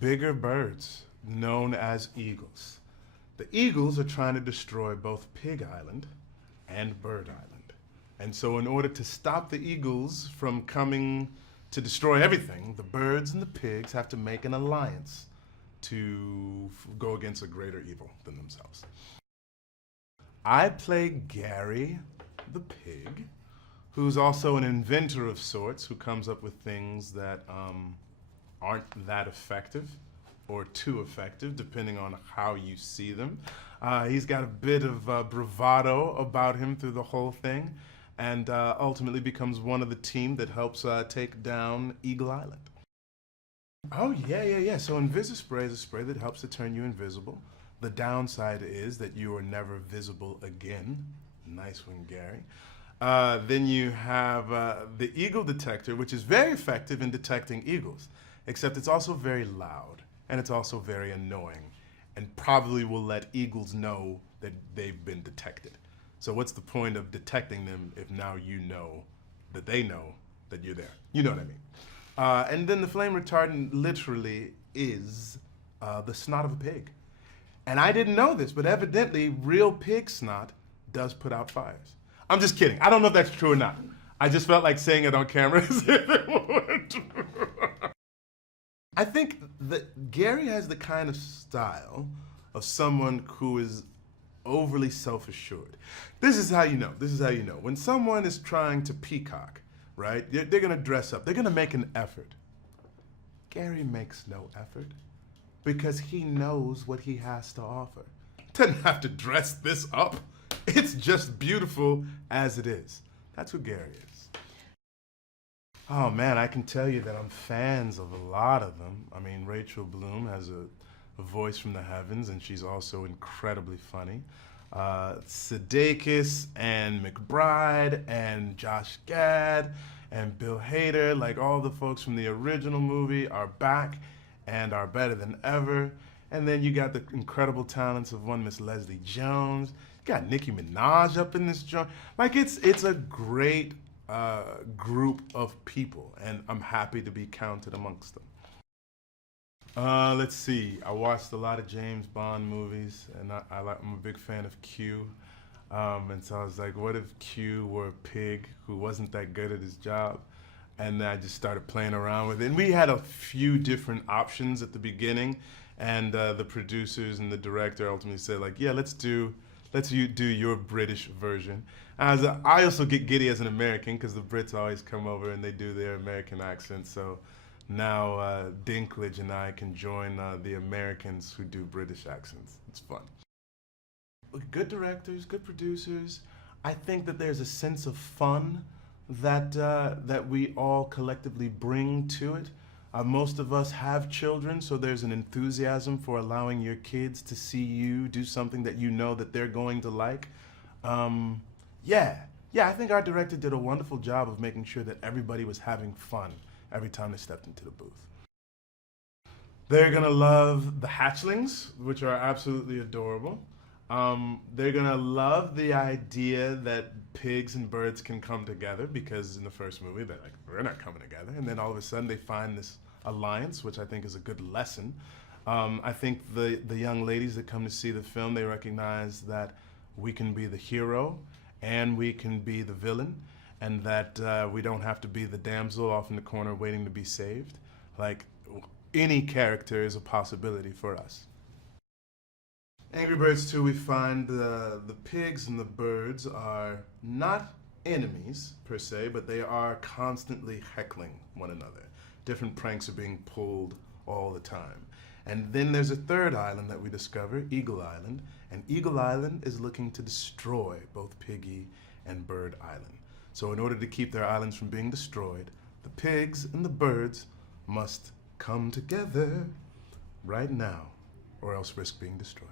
Bigger birds, known as eagles. The eagles are trying to destroy both Pig Island and Bird Island. And so in order to stop the eagles from coming to destroy everything, the birds and the pigs have to make an alliance to go against a greater evil than themselves. I play Gary, the pig, who's also an inventor of sorts, who comes up with things that aren't that effective or too effective, depending on how you see them. He's got a bit of bravado about him through the whole thing, and ultimately becomes one of the team that helps take down Eagle Island. Oh, yeah. So Invisispray is a spray that helps to turn you invisible. The downside is that you are never visible again. Nice one, Gary. Then you have the Eagle Detector, which is very effective in detecting eagles, except it's also very loud, and it's also very annoying, and probably will let eagles know that they've been detected. So what's the point of detecting them if now you know that they know that you're there? You know what I mean. And then the flame retardant literally is the snot of a pig. And I didn't know this, but evidently real pig snot does put out fires. I'm just kidding. I don't know if that's true or not. I just felt like saying it on camera as if it were true. I think that Gary has the kind of style of someone who is overly self-assured. This is how you know. When someone is trying to peacock, right? They're gonna dress up. They're gonna make an effort. Gary makes no effort because he knows what he has to offer. Doesn't have to dress this up. It's just beautiful as it is. That's who Gary is. Oh man, I can tell you that I'm fans of a lot of them. I mean, Rachel Bloom has a voice from the heavens, and she's also incredibly funny. Sudeikis and McBride and Josh Gad and Bill Hader, like all the folks from the original movie, are back and are better than ever. And then you got the incredible talents of one Miss Leslie Jones. You got Nicki Minaj up in this joint. Like it's a great group of people, and I'm happy to be counted amongst them. Let's see. I watched a lot of James Bond movies, and I'm a big fan of Q. And so I was like, what if Q were a pig who wasn't that good at his job? And then I just started playing around with it. And we had a few different options at the beginning, and the producers and the director ultimately said, like, yeah, let's do your British version. I also get giddy as an American because the Brits always come over and they do their American accent. So now Dinklage and I can join the Americans who do British accents. It's fun. Good directors, good producers. I think that there's a sense of fun that we all collectively bring to it. Most of us have children, so there's an enthusiasm for allowing your kids to see you do something that you know that they're going to like. I think our director did a wonderful job of making sure that everybody was having fun every time they stepped into the booth. They're gonna love the hatchlings, which are absolutely adorable. They're gonna love the idea that pigs and birds can come together, because in the first movie they're like, we're not coming together, and then all of a sudden they find this alliance, which I think is a good lesson. I think the young ladies that come to see the film, they recognize that we can be the hero and we can be the villain, and that we don't have to be the damsel off in the corner waiting to be saved. Like, any character is a possibility for us. Angry Birds 2, we find the pigs and the birds are not enemies per se, but they are constantly heckling one another. Different pranks are being pulled all the time. And then there's a third island that we discover, Eagle Island, and Eagle Island is looking to destroy both Piggy and Bird Island. So in order to keep their islands from being destroyed, the pigs and the birds must come together right now, or else risk being destroyed.